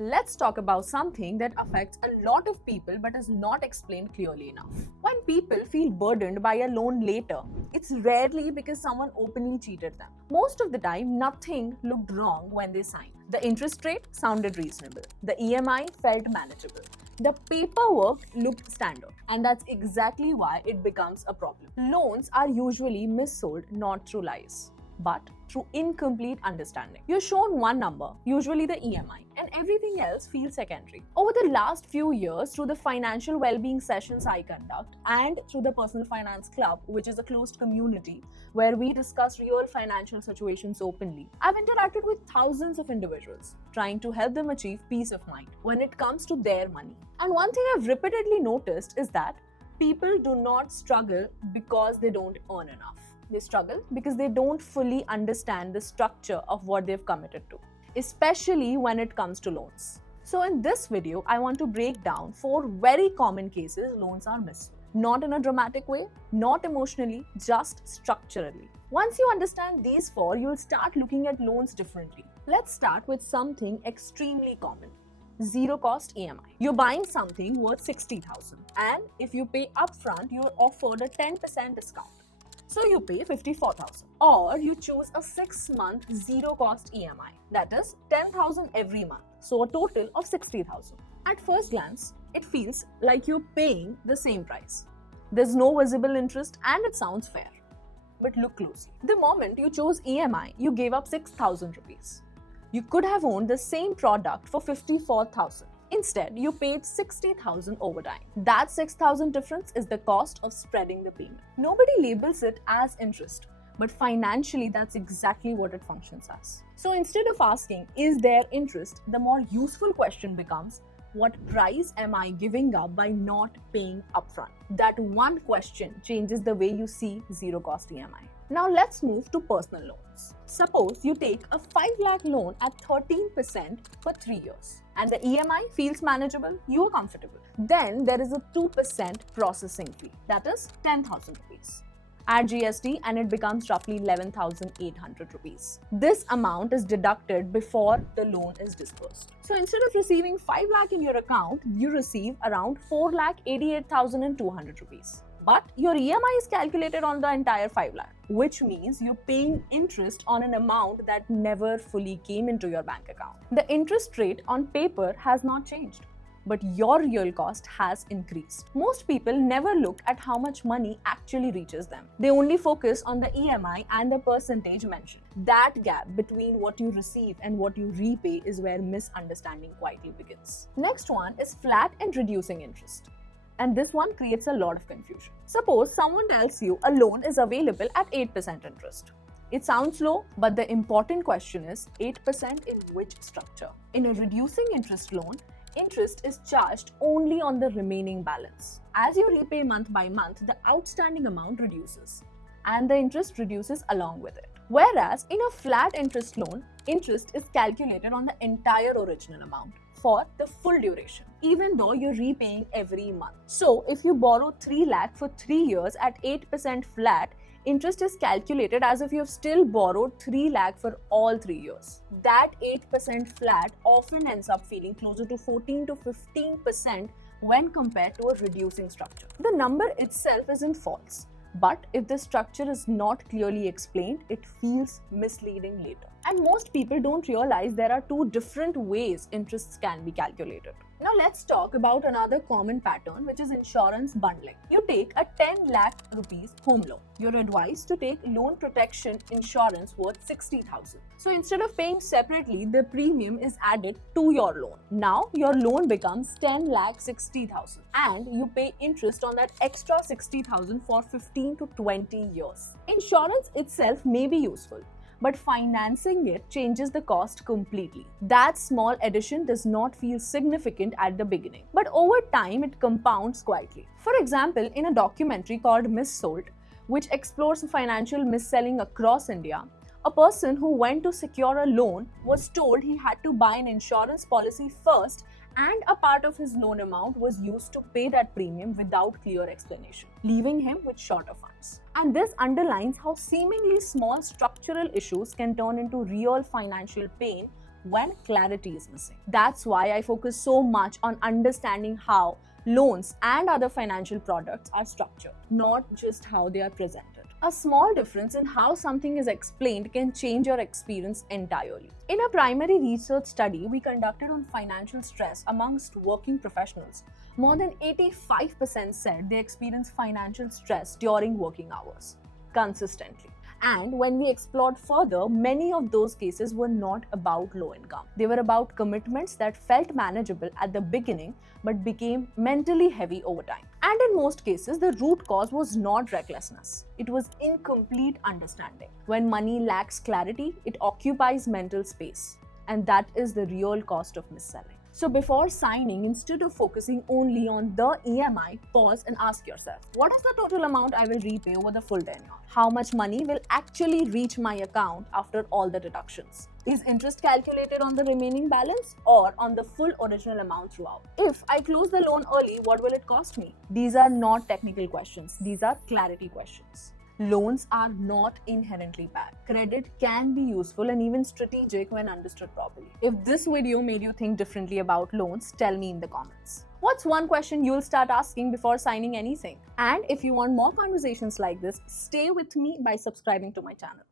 Let's talk about something that affects a lot of people but is not explained clearly enough. When people feel burdened by a loan later, it's rarely because someone openly cheated them. Most of the time, nothing looked wrong when they signed. The interest rate sounded reasonable. The EMI felt manageable. The paperwork looked standard, and that's exactly why it becomes a problem. Loans are usually missold not through lies, but through incomplete understanding. You're shown one number, usually the EMI, and everything else feels secondary. Over the last few years, through the financial well-being sessions I conduct and through the Personal Finance Club, which is a closed community where we discuss real financial situations openly, I've interacted with thousands of individuals, trying to help them achieve peace of mind when it comes to their money. And one thing I've repeatedly noticed is that people do not struggle because they don't earn enough. They struggle because they don't fully understand the structure of what they've committed to, especially when it comes to loans. So in this video, I want to break down 4 very common cases loans are missed. Not in a dramatic way, not emotionally, just structurally. Once you understand these 4, you'll start looking at loans differently. Let's start with something extremely common. Zero cost EMI. You're buying something worth 60,000 and if you pay upfront, you're offered a 10% discount. So you pay 54,000, or you choose a 6-month zero cost EMI, that is 10,000 every month, so a total of 60,000. At first glance, it feels like you're paying the same price. There's no visible interest and it sounds fair. But look closely. The moment you chose EMI, you gave up 6,000 rupees. You could have owned the same product for 54,000. Instead, you paid 60,000 over time. That 6,000 difference is the cost of spreading the payment. Nobody labels it as interest, but financially that's exactly what it functions as. So instead of asking, is there interest, the more useful question becomes, what price am I giving up by not paying upfront? That one question changes the way you see zero cost EMI. Now let's move to personal loans. Suppose you take a 5 lakh loan at 13% for 3 years and the EMI feels manageable, you are comfortable. Then there is a 2% processing fee, that is 10,000 rupees. Add GST and it becomes roughly 11,800 rupees. This amount is deducted before the loan is disbursed. So instead of receiving 5 lakh in your account, you receive around 4,88,200 rupees. But your EMI is calculated on the entire 5 lakh, which means you're paying interest on an amount that never fully came into your bank account. The interest rate on paper has not changed, but your real cost has increased. Most people never look at how much money actually reaches them. They only focus on the EMI and the percentage mentioned. That gap between what you receive and what you repay is where misunderstanding quietly begins. Next one is flat and reducing interest. And this one creates a lot of confusion. Suppose someone tells you a loan is available at 8% interest. It sounds low, but the important question is 8% in which structure? In a reducing interest loan, interest is charged only on the remaining balance. As you repay month by month, the outstanding amount reduces and the interest reduces along with it. Whereas in a flat interest loan, interest is calculated on the entire original amount for the full duration, even though you're repaying every month. So if you borrow 3 lakh for 3 years at 8% flat, interest is calculated as if you have still borrowed 3 lakh for all 3 years. That 8% flat often ends up feeling closer to 14 to 15% when compared to a reducing structure. The number itself isn't false, but if the structure is not clearly explained, it feels misleading later. And most people don't realize there are 2 different ways interests can be calculated. Now let's talk about another common pattern, which is insurance bundling. You take a 10 lakh rupees home loan. You're advised to take loan protection insurance worth 60,000. So instead of paying separately, the premium is added to your loan. Now your loan becomes 10 lakh 60,000 and you pay interest on that extra 60,000 for 15 to 20 years. Insurance itself may be useful, but financing it changes the cost completely. That small addition does not feel significant at the beginning, but over time it compounds quietly. For example, in a documentary called Missold, which explores financial mis-selling across India, a person who went to secure a loan was told he had to buy an insurance policy first, and a part of his loan amount was used to pay that premium without clear explanation, leaving him with shorter funds. And this underlines how seemingly small structural issues can turn into real financial pain when clarity is missing. That's why I focus so much on understanding how loans and other financial products are structured, not just how they are presented. A small difference in how something is explained can change your experience entirely. In a primary research study we conducted on financial stress amongst working professionals, more than 85% said they experience financial stress during working hours consistently. And when we explored further, many of those cases were not about low income. They were about commitments that felt manageable at the beginning but became mentally heavy over time. And in most cases, the root cause was not recklessness, it was incomplete understanding. When money lacks clarity, it occupies mental space, and that is the real cost of mis-selling. So before signing, instead of focusing only on the EMI, pause and ask yourself, what is the total amount I will repay over the full tenure? How much money will actually reach my account after all the deductions? Is interest calculated on the remaining balance or on the full original amount throughout? If I close the loan early, what will it cost me? These are not technical questions, these are clarity questions. Loans are not inherently bad. Credit can be useful and even strategic when understood properly. If this video made you think differently about loans, tell me in the comments. What's one question you'll start asking before signing anything? And if you want more conversations like this, stay with me by subscribing to my channel.